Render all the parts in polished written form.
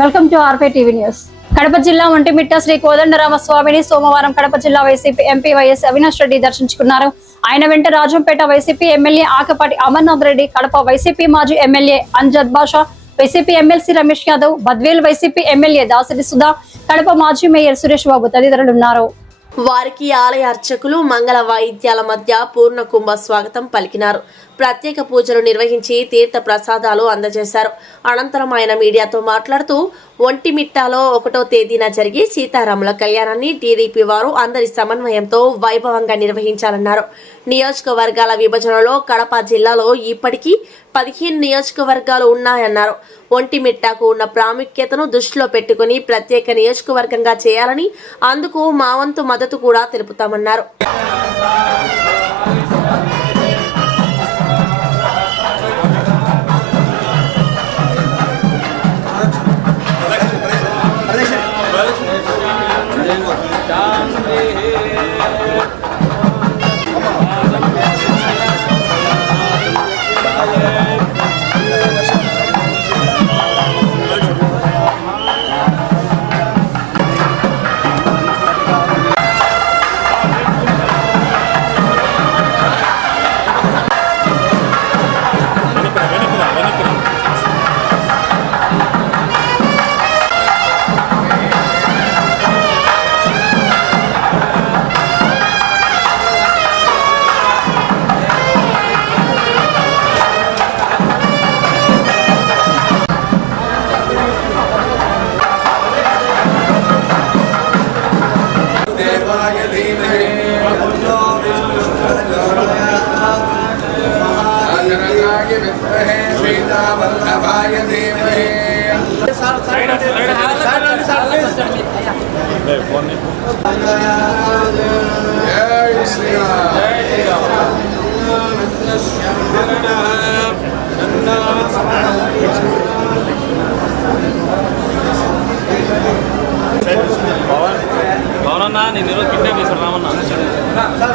Welcome to RP TV news. Kadapa జిల్లా ఒంటిమిట్ట శ్రీ కోదండరామస్వామిని సోమవారం కడప జిల్లా వైసీపీ ఎంపీ వైఎస్ అవినాష్ రెడ్డి దర్శించుకున్నారు. ఆయన వెంట రాజంపేట వైసీపీ ఎమ్మెల్యే ఆకపాటి అమర్నాథ్ రెడ్డి, కడప వైసీపీ మాజీ MLA Amjad Basha, YCP MLC Ramesh Yadav, Badvel YCP MLA Dasari Sudha, Kadapa మాజీ మేయర్ సురేష్ బాబు తదితరులున్నారు. వారికి ఆలయ అర్చకులు మంగళ వాయిద్యాల మధ్య పూర్ణ కుంభ స్వాగతం పలికినారు. ప్రత్యేక పూజలు నిర్వహించి తీర్థ ప్రసాదాలు అందజేశారు. అనంతరం ఆయన మీడియాతో మాట్లాడుతూ ఒంటిమిట్టలో 1వ తేదీన జరిగే సీతారాముల కళ్యాణాన్ని టీడీపీ వారు అందరి సమన్వయంతో వైభవంగా నిర్వహించాలన్నారు. నియోజకవర్గాల విభజనలో కడప జిల్లాలో ఇప్పటికీ 15 నియోజకవర్గాలు ఉన్నాయన్నారు. ఒంటిమిట్టకు ఉన్న ప్రాముఖ్యతను దృష్టిలో పెట్టుకుని ప్రత్యేక నియోజకవర్గంగా చేయాలని, అందుకు మా వంతు మద్దతు కూడా తెలుపుతామన్నారు.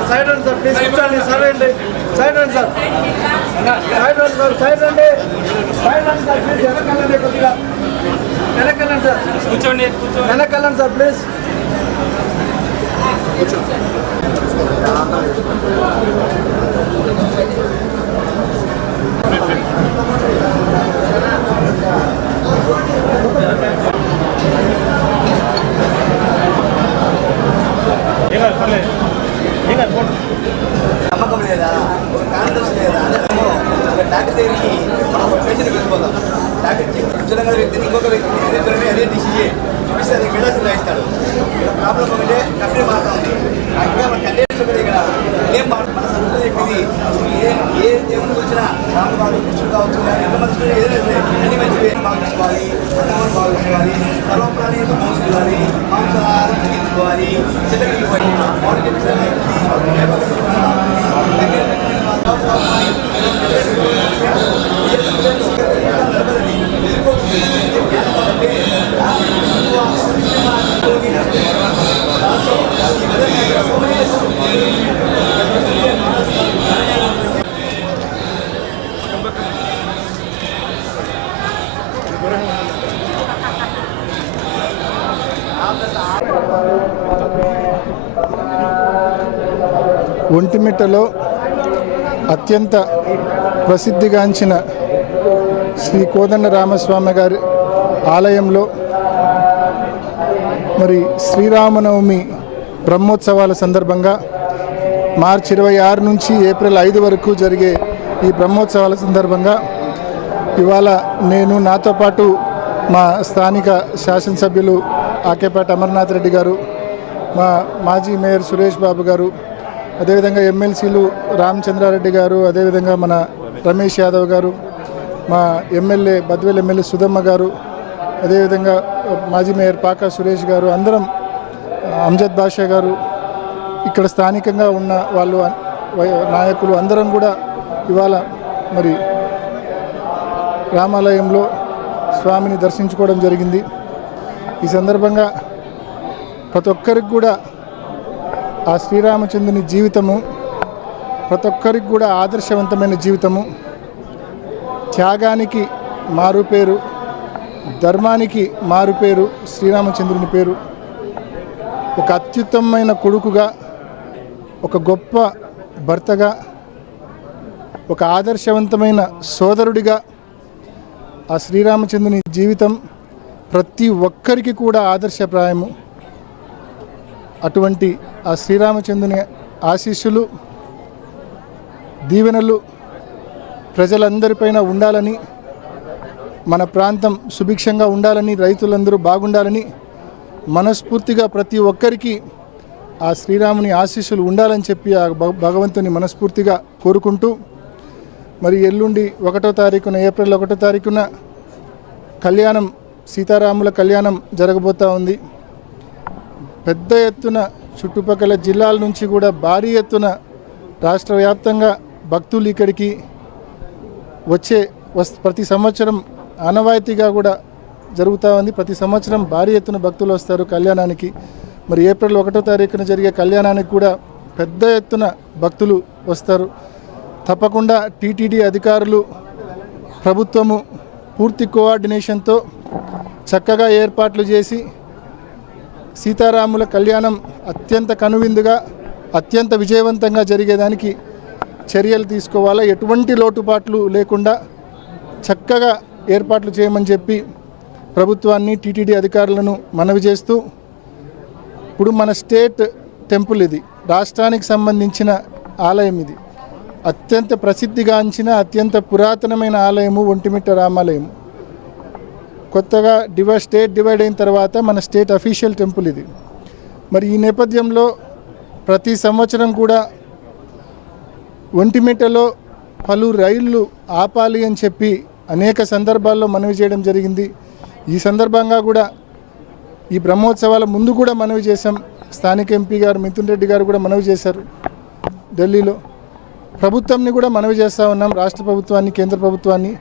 సైడ్ రండి సార్, ప్లీజ్ కూర్చోండి. సైడ్ రండి, సైడ్ రండి సార్, సైడ్ రండి సార్, సైడ్ రండి, సైడ్ రండి సార్, ప్లీజ్ వెనకాలండి, కొద్దిగా వెనకాలండి సార్, కూర్చోండి, వెనకాలండి సార్, ప్లీజ్ నమ్మకం లేదా, కాన్ఫిడెన్స్ లేదా, ఒక డాక్టర్ దగ్గరికి మనం ఒక పేషెంట్కి వెళ్ళిపోతాం. డాక్టర్ ఉజ్వలంగా వ్యక్తిని ఇంకొక వ్యక్తిని అదే డిసిజన్ చూపిస్తే అది మెడిసిన్ రాయిస్తాడు. ఇక్కడ ప్రాబ్లం ఒకటే కంపెనీ మారుతా ఉంది. ఇంకా మన కండిషన్ ఒకటి ఇక్కడ ఏం మన సంస్కృతి చెప్పింది. ఏ దేవుడికి వచ్చినా రాము కావచ్చు, కృష్ణుడు కావచ్చు, ఎంతమంది ఏదైనా అన్ని మంచి బాగా చూసుకోవాలి, అన్నవాళ్ళు బాగా చూసుకోవాలి, సర్వప్రాణి మోసుకోవాలి, మాంసాహారం తగ్గించుకోవాలి, చిత్తగిరి ఒంటిమిట్టలో అత్యంత ప్రసిద్ధిగాంచిన శ్రీ కోదండరామస్వామి గారి ఆలయంలో మరి శ్రీరామనవమి బ్రహ్మోత్సవాల సందర్భంగా మార్చి 26 నుంచి ఏప్రిల్ 5 వరకు జరిగే ఈ బ్రహ్మోత్సవాల సందర్భంగా ఇవాళ నేను, నాతో పాటు మా స్థానిక శాసనసభ్యులు ఆకేపాటి అమర్నాథ్ రెడ్డి గారు, మా మాజీ మేయర్ సురేష్ బాబు గారు, అదేవిధంగా ఎమ్మెల్సీలు రామచంద్రారెడ్డి గారు, అదేవిధంగా మన రమేష్ యాదవ్ గారు, మా ఎమ్మెల్యే బద్వేల్ ఎమ్మెల్యే సుధమ్మ గారు, అదేవిధంగా మాజీ మేయర్ పాకా సురేష్ గారు, అందరం అంజద్ బాషా గారు, ఇక్కడ స్థానికంగా ఉన్న వాళ్ళు నాయకులు అందరం కూడా ఇవాళ మరి రామాలయంలో స్వామిని దర్శించుకోవడం జరిగింది. ఈ సందర్భంగా ప్రతి ఒక్కరికి కూడా ఆ శ్రీరామచంద్రుని జీవితము ప్రతి ఒక్కరికి కూడా ఆదర్శవంతమైన జీవితము, త్యాగానికి మారు పేరు, ధర్మానికి మారుపేరు శ్రీరామచంద్రుని పేరు. ఒక అత్యుత్తమమైన కొడుకుగా, ఒక గొప్ప భర్తగా, ఒక ఆదర్శవంతమైన సోదరుడిగా ఆ శ్రీరామచంద్రుని జీవితం ప్రతి ఒక్కరికి కూడా ఆదర్శప్రాయము. అటువంటి ఆ శ్రీరామచంద్రుని ఆశీస్సులు, దీవెనలు ప్రజలందరిపైన ఉండాలని, మన ప్రాంతం సుభిక్షంగా ఉండాలని, రైతులందరూ బాగుండాలని మనస్ఫూర్తిగా ప్రతి ఒక్కరికి ఆ శ్రీరాముని ఆశీస్సులు ఉండాలని చెప్పి ఆ భగవంతుని మనస్ఫూర్తిగా కోరుకుంటూ, మరి ఎల్లుండి 1వ తారీఖున ఏప్రిల్ 1వ తారీఖున కళ్యాణం, సీతారాముల కళ్యాణం జరగబోతూ ఉంది. పెద్ద ఎత్తున చుట్టుపక్కల జిల్లాల నుంచి కూడా భారీ ఎత్తున రాష్ట్ర వ్యాప్తంగా భక్తులు ఇక్కడికి ప్రతి సంవత్సరం ఆనవాయితీగా కూడా జరుగుతూ ఉంది. ప్రతి సంవత్సరం భారీ ఎత్తున భక్తులు వస్తారు కళ్యాణానికి. మరి ఏప్రిల్ 1వ తారీఖున జరిగే కళ్యాణానికి కూడా పెద్ద ఎత్తున భక్తులు వస్తారు. తప్పకుండా టీటీడీ అధికారులు, ప్రభుత్వము పూర్తి కోఆర్డినేషన్తో చక్కగా ఏర్పాట్లు చేసి సీతారాముల కళ్యాణం అత్యంత కనువిందుగా, అత్యంత విజయవంతంగా జరిగేదానికి చర్యలు తీసుకోవాలా. ఎటువంటి లోటుపాట్లు లేకుండా చక్కగా ఏర్పాట్లు చేయమని చెప్పి ప్రభుత్వాన్ని, టీటీడీ అధికారులను మనవి చేస్తూ, ఇప్పుడు మన స్టేట్ టెంపుల్ ఇది, రాష్ట్రానికి సంబంధించిన ఆలయం ఇది. అత్యంత ప్రసిద్ధిగాంచిన అత్యంత పురాతనమైన ఆలయము ఒంటిమిట్ట రామాలయం. కొత్తగా స్టేట్ డివైడ్ అయిన తర్వాత మన స్టేట్ అఫీషియల్ టెంపుల్ ఇది. మరి ఈ నేపథ్యంలో ప్రతి సంవత్సరం కూడా ఒంటిమిట్టలో పలు రైళ్లు ఆపాలి అని చెప్పి అనేక సందర్భాల్లో మనవి చేయడం జరిగింది. ఈ సందర్భంగా కూడా ఈ బ్రహ్మోత్సవాల ముందు కూడా మనవి చేశాం. స్థానిక ఎంపీ గారు మిథున్ రెడ్డి గారు కూడా మనవి చేశారు ఢిల్లీలో. ప్రభుత్వాన్ని కూడా మనవి చేస్తూ ఉన్నాం, రాష్ట్ర ప్రభుత్వాన్ని, కేంద్ర ప్రభుత్వాన్ని.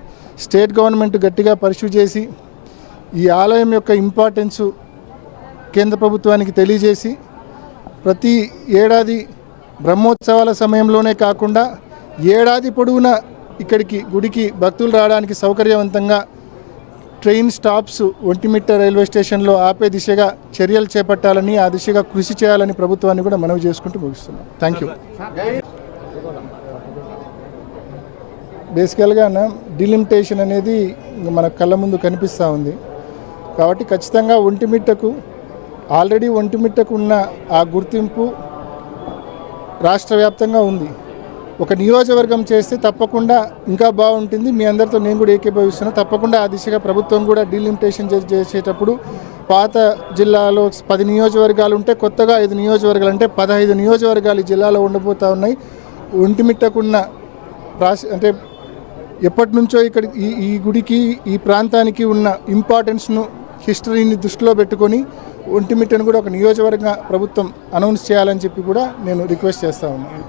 స్టేట్ గవర్నమెంట్ గట్టిగా పర్స్యూ చేసి ఈ ఆలయం యొక్క ఇంపార్టెన్సు కేంద్ర ప్రభుత్వానికి తెలియజేసి ప్రతి ఏడాది బ్రహ్మోత్సవాల సమయంలోనే కాకుండా ఏడాది పొడవునా ఇక్కడికి గుడికి భక్తులు రావడానికి సౌకర్యవంతంగా ట్రైన్ స్టాప్స్ ఒంటిమిట్ట రైల్వే స్టేషన్లో ఆపే దిశగా చర్యలు చేపట్టాలని, ఆ దిశగా కృషి చేయాలని ప్రభుత్వాన్ని కూడా మనవి చేసుకుంటూ ముగిస్తున్నాం. Thank you. బేసికల్గా డిలిమిటేషన్ అనేది మన కళ్ళ ముందు కనిపిస్తూ ఉంది. కాబట్టి ఖచ్చితంగా ఆల్రెడీ ఒంటిమిట్టకు ఉన్న ఆ గుర్తింపు రాష్ట్ర వ్యాప్తంగా ఉంది. ఒక నియోజకవర్గం చేస్తే తప్పకుండా ఇంకా బాగుంటుంది. మీ అందరితో నేను కూడా ఏకీభవిస్తున్నా. తప్పకుండా ఆ దిశగా ప్రభుత్వం కూడా డిలిమిటేషన్ చేసేటప్పుడు పాత జిల్లాలో 10 నియోజకవర్గాలు ఉంటే కొత్తగా 5 నియోజకవర్గాలు అంటే 15 నియోజకవర్గాలు ఈ జిల్లాలో ఉండబోతూ ఉన్నాయి. ఒంటిమిట్టకున్న అంటే ఎప్పటి నుంచో ఇక్కడ ఈ గుడికి, ఈ ప్రాంతానికి ఉన్న ఇంపార్టెన్స్ను, హిస్టరీని దృష్టిలో పెట్టుకొని ఒంటిమిట్టను కూడా ఒక నియోజకవర్గంగా ప్రభుత్వం అనౌన్స్ చేయాలని చెప్పి కూడా నేను రిక్వెస్ట్ చేస్తూ ఉన్నాను.